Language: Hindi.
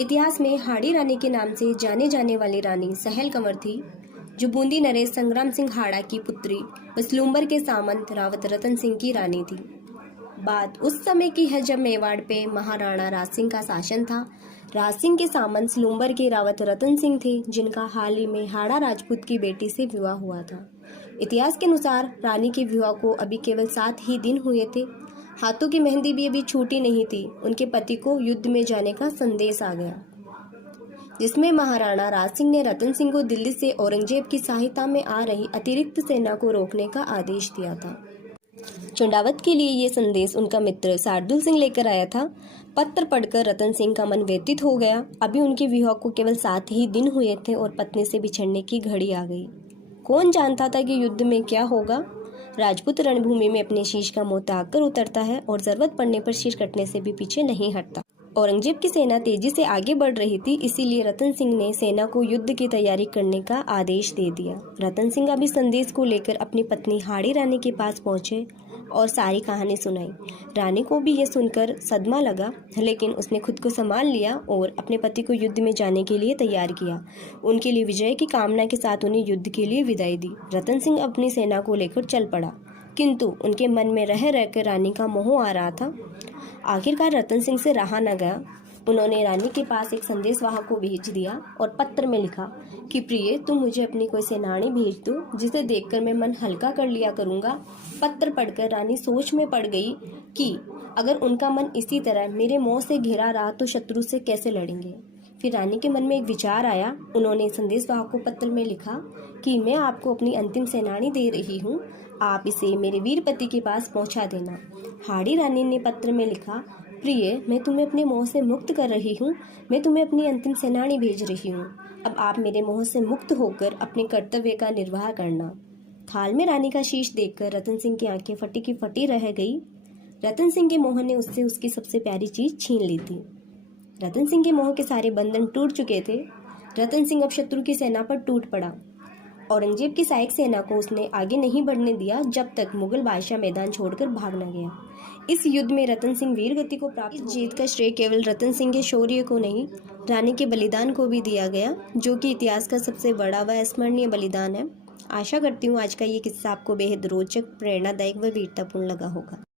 इतिहास में हाड़ी रानी के नाम से जाने जाने वाली रानी सहल कंवर थी, जो बूंदी नरेश संग्राम सिंह हाड़ा की पुत्री व सलूम्बर के सामंत रावत रतन सिंह की रानी थी। बात उस समय की है जब मेवाड़ पे महाराणा राज सिंह का शासन था। राज सिंह के सामंत सलूम्बर के रावत रतन सिंह थे, जिनका हाल ही में हाड़ा राजपूत की बेटी से विवाह हुआ था। इतिहास के अनुसार रानी के विवाह को अभी केवल 7 ही दिन हुए थे। हाथों की मेहंदी भी अभी छूटी नहीं थी। उनके पति को युद्ध में जाने का संदेश आ गया, जिसमें महाराणा राज सिंह ने रतन सिंह को दिल्ली से औरंगजेब की सहायता में आ रही अतिरिक्त सेना को रोकने का आदेश दिया था। चंडावत के लिए ये संदेश उनका मित्र शार्दुल सिंह लेकर आया था। पत्र पढ़कर रतन सिंह का मन व्यथित हो गया। अभी उनके विवाह को केवल 7 ही दिन हुए थे और पत्नी से बिछड़ने की घड़ी आ गई। कौन जानता था कि युद्ध में क्या होगा। राजपूत रणभूमि में अपने शीश का मुंह ताक कर उतरता है और जरूरत पड़ने पर शीश कटने से भी पीछे नहीं हटता। औरंगजेब की सेना तेजी से आगे बढ़ रही थी, इसीलिए रतन सिंह ने सेना को युद्ध की तैयारी करने का आदेश दे दिया। रतन सिंह अभी संदेश को लेकर अपनी पत्नी हाड़ी रानी के पास पहुंचे और सारी कहानी सुनाई। रानी को भी ये सुनकर सदमा लगा, लेकिन उसने खुद को संभाल लिया और अपने पति को युद्ध में जाने के लिए तैयार किया। उनके लिए विजय की कामना के साथ उन्हें युद्ध के लिए विदाई दी। रतन सिंह अपनी सेना को लेकर चल पड़ा, किंतु उनके मन में रह रहकर रानी का मोह आ रहा था। आखिरकार रतन सिंह से रहा न गया। उन्होंने रानी के पास एक संदेशवाहक को भेज दिया और पत्र में लिखा कि प्रिय, तुम मुझे अपनी कोई सेनानी भेज दो, जिसे देखकर मैं मन हल्का कर लिया करूंगा। पत्र पढ़कर रानी सोच में पड़ गई कि अगर उनका मन इसी तरह मेरे मोह से घिरा रहा तो शत्रु से कैसे लड़ेंगे। फिर रानी के मन में एक विचार आया। उन्होंने संदेशवाहक को पत्र में लिखा कि मैं आपको अपनी अंतिम सेनानी दे रही हूँ, आप इसे मेरे वीर पति के पास पहुँचा देना। हाड़ी रानी ने पत्र में लिखा, प्रिय, मैं तुम्हें अपने मोह से मुक्त कर रही हूँ, मैं तुम्हें अपनी अंतिम सेनानी भेज रही हूँ। अब आप मेरे मोह से मुक्त होकर अपने कर्तव्य का निर्वाह करना। थाल में रानी का शीश देखकर रतन सिंह की आंखें फटी की फटी रह गई। रतन सिंह के मोह ने उससे उसकी सबसे प्यारी चीज छीन ली थी। रतन सिंह के मोह के सारे बंधन टूट चुके थे। रतन सिंह अब शत्रु की सेना पर टूट पड़ा। औरंगजेब की सहायक सेना को उसने आगे नहीं बढ़ने दिया जब तक मुगल बादशाह मैदान छोड़कर भाग न गया। इस युद्ध में रतन सिंह वीर गति को प्राप्त। इस जीत का श्रेय केवल रतन सिंह के शौर्य को नहीं, रानी के बलिदान को भी दिया गया, जो कि इतिहास का सबसे बड़ा व स्मरणीय बलिदान है। आशा करती हूँ आज का ये किस्सा आपको बेहद रोचक, प्रेरणादायक व वीरतापूर्ण लगा होगा।